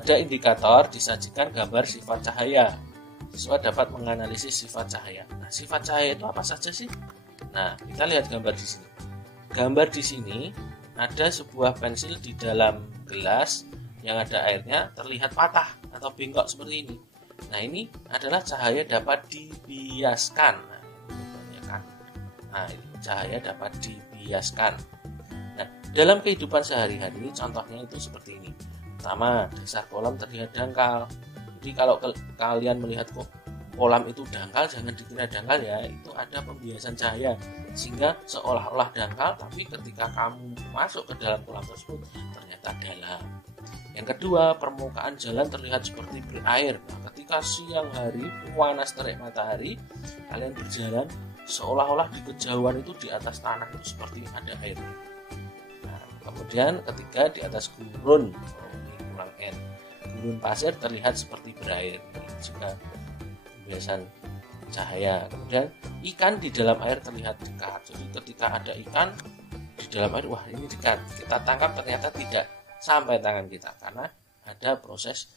ada indikator disajikan gambar sifat cahaya. Siswa dapat menganalisis sifat cahaya. Nah, sifat cahaya itu apa saja sih? Nah, kita lihat gambar di sini. Gambar di sini ada sebuah pensil di dalam gelas yang ada airnya terlihat patah atau bengkok seperti ini. Nah, ini adalah cahaya dapat dibiaskan. Nah, ini cahaya dapat dibiaskan. Nah, dalam kehidupan sehari-hari contohnya itu seperti ini. Pertama, dasar kolam terlihat dangkal. Jadi kalau kalian melihat kolam itu dangkal, jangan dikira dangkal ya, itu ada pembiasan cahaya sehingga seolah-olah dangkal, tapi ketika kamu masuk ke dalam kolam tersebut ternyata dalam. Yang kedua, permukaan jalan terlihat seperti berair. Nah, ketika siang hari panas terik matahari, kalian berjalan seolah-olah di kejauhan itu di atas tanah itu seperti ada air. Nah, kemudian ketika di atas gurun, gurun pasir terlihat seperti berair. Ini juga pembiasan cahaya. Kemudian ikan di dalam air terlihat dekat. Jadi ketika ada ikan di dalam air, wah ini dekat. Kita tangkap ternyata tidak sampai tangan kita karena ada proses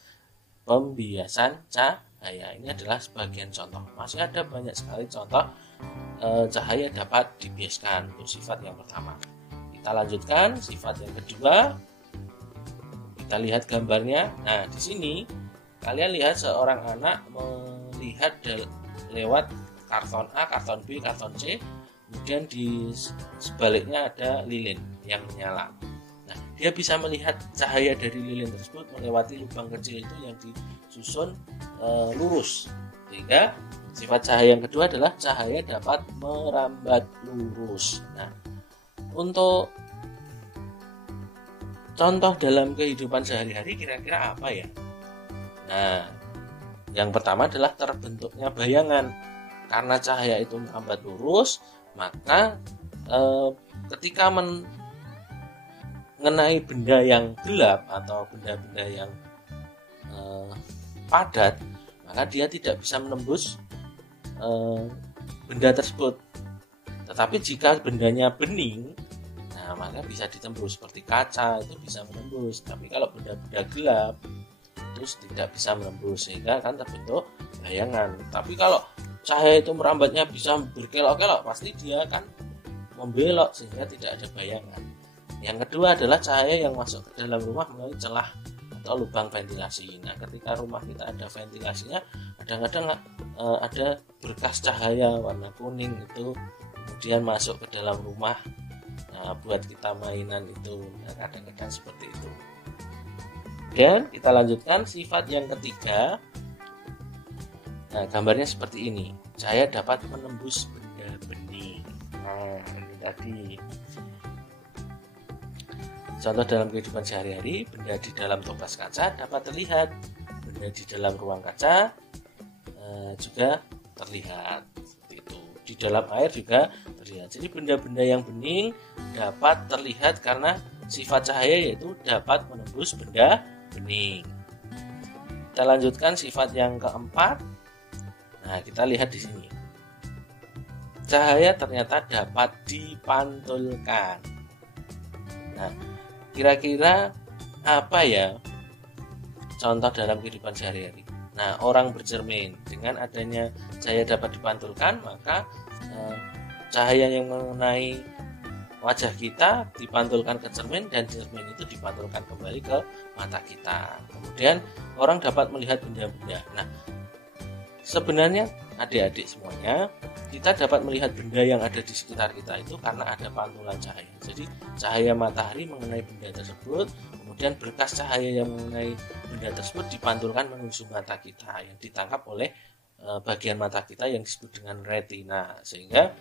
pembiasan cahaya. Ini adalah sebagian contoh. Masih ada banyak sekali contoh cahaya dapat dibiaskan untuk sifat yang pertama. Kita lanjutkan sifat yang kedua. Kita lihat gambarnya. Nah, di sini kalian lihat seorang anak melihat lewat karton A, karton B, karton C, kemudian di sebaliknya ada lilin yang menyala. Nah, dia bisa melihat cahaya dari lilin tersebut melewati lubang kecil itu yang disusun lurus. Sehingga sifat cahaya yang kedua adalah cahaya dapat merambat lurus. Nah, untuk contoh dalam kehidupan sehari-hari kira-kira apa ya? Nah, yang pertama adalah terbentuknya bayangan. Karena cahaya itu merambat lurus, maka ketika mengenai benda yang gelap atau benda-benda yang padat, maka dia tidak bisa menembus benda tersebut. Tetapi jika bendanya bening, nah, maka bisa ditembus seperti kaca itu bisa menembus. Tapi kalau benda-benda gelap terus tidak bisa menembus sehingga akan terbentuk bayangan. Tapi kalau cahaya itu merambatnya bisa berkelok-kelok, pasti dia akan membelok sehingga tidak ada bayangan. Yang kedua adalah cahaya yang masuk ke dalam rumah melalui celah atau lubang ventilasi. Nah, ketika rumah kita ada ventilasinya, kadang-kadang ada berkas cahaya warna kuning itu kemudian masuk ke dalam rumah. Nah, buat kita mainan itu, nah, kadang-kadang seperti itu. Dan kita lanjutkan sifat yang ketiga. Nah, gambarnya seperti ini. Cahaya dapat menembus benda bening. Nah, ini tadi. Contoh dalam kehidupan sehari-hari, benda di dalam toples kaca dapat terlihat. Benda di dalam ruang kaca juga terlihat. Seperti itu. Di dalam air juga terlihat. Jadi benda-benda yang bening dapat terlihat karena sifat cahaya yaitu dapat menembus benda bening. Kita lanjutkan sifat yang keempat. Nah, kita lihat di sini. Cahaya ternyata dapat dipantulkan. Nah, kira-kira apa ya contoh dalam kehidupan sehari-hari? Nah, orang bercermin, dengan adanya cahaya dapat dipantulkan, maka cahaya yang mengenai wajah kita dipantulkan ke cermin dan cermin itu dipantulkan kembali ke mata kita. Kemudian orang dapat melihat benda-benda. Nah, sebenarnya adik-adik semuanya, kita dapat melihat benda yang ada di sekitar kita itu karena ada pantulan cahaya. Jadi cahaya matahari mengenai benda tersebut, kemudian berkas cahaya yang mengenai benda tersebut dipantulkan menuju mata kita yang ditangkap oleh bagian mata kita yang disebut dengan retina, sehingga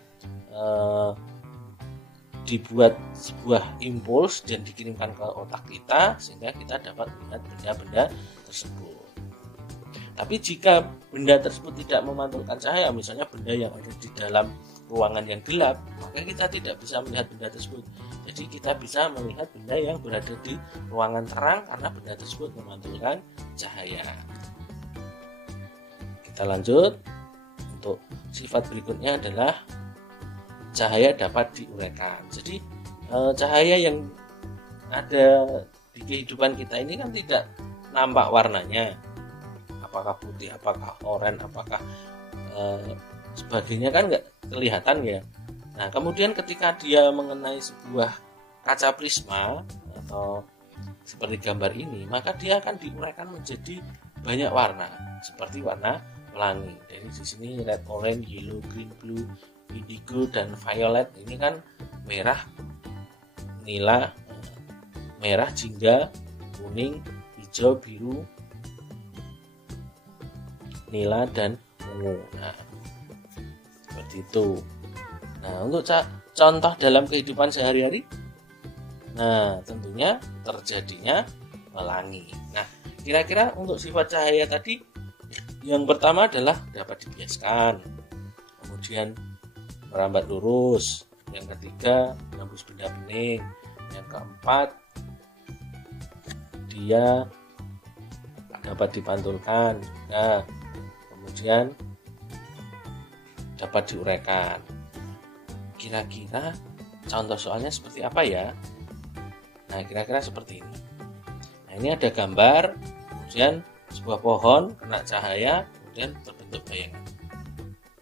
dibuat sebuah impuls dan dikirimkan ke otak kita sehingga kita dapat melihat benda-benda tersebut. Tapi jika benda tersebut tidak memantulkan cahaya, misalnya benda yang ada di dalam ruangan yang gelap, maka kita tidak bisa melihat benda tersebut. Jadi kita bisa melihat benda yang berada di ruangan terang karena benda tersebut memantulkan cahaya. Kita lanjut. Untuk sifat berikutnya adalah cahaya dapat diuraikan. Jadi cahaya yang ada di kehidupan kita ini kan tidak nampak warnanya, apakah putih, apakah oranye, apakah sebagainya, kan nggak kelihatan ya. Nah kemudian ketika dia mengenai sebuah kaca prisma atau seperti gambar ini, maka dia akan diuraikan menjadi banyak warna seperti warna pelangi. Jadi di sini red, orange, yellow, green, blue, indigo, dan violet. Ini kan merah, nila, merah, jingga, kuning, hijau, biru, nila, dan ungu. Nah, seperti itu. Nah, untuk contoh dalam kehidupan sehari-hari, nah tentunya terjadinya pelangi. Nah, kira-kira untuk sifat cahaya tadi, yang pertama adalah dapat dibiaskan, kemudian merambat lurus, yang ketiga menembus benda bening, yang keempat dia dapat dipantulkan, nah, kemudian dapat diuraikan. Kira-kira contoh soalnya seperti apa ya? Nah, kira-kira seperti ini. Nah, ini ada gambar, kemudian sebuah pohon kena cahaya, kemudian terbentuk bayangan.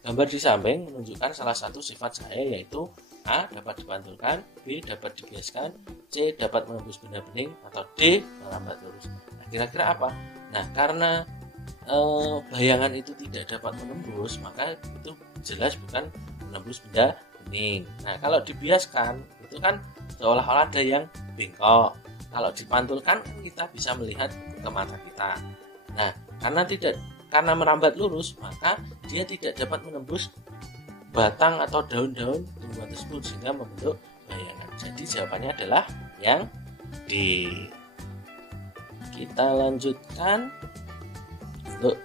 Gambar di samping menunjukkan salah satu sifat cahaya, yaitu A. dapat dipantulkan, B. dapat dibiaskan, C. dapat menembus benda bening, atau D. merambat lurus. Nah, kira-kira apa? Nah, karena bayangan itu tidak dapat menembus, maka itu jelas bukan menembus benda bening. Nah, kalau dibiaskan itu kan seolah-olah ada yang bengkok. Kalau dipantulkan kan kita bisa melihat ke mata kita. Nah, karena merambat lurus, maka dia tidak dapat menembus batang atau daun-daun tumbuhan tersebut sehingga membentuk bayangan. Jadi jawabannya adalah yang D. Kita lanjutkan untuk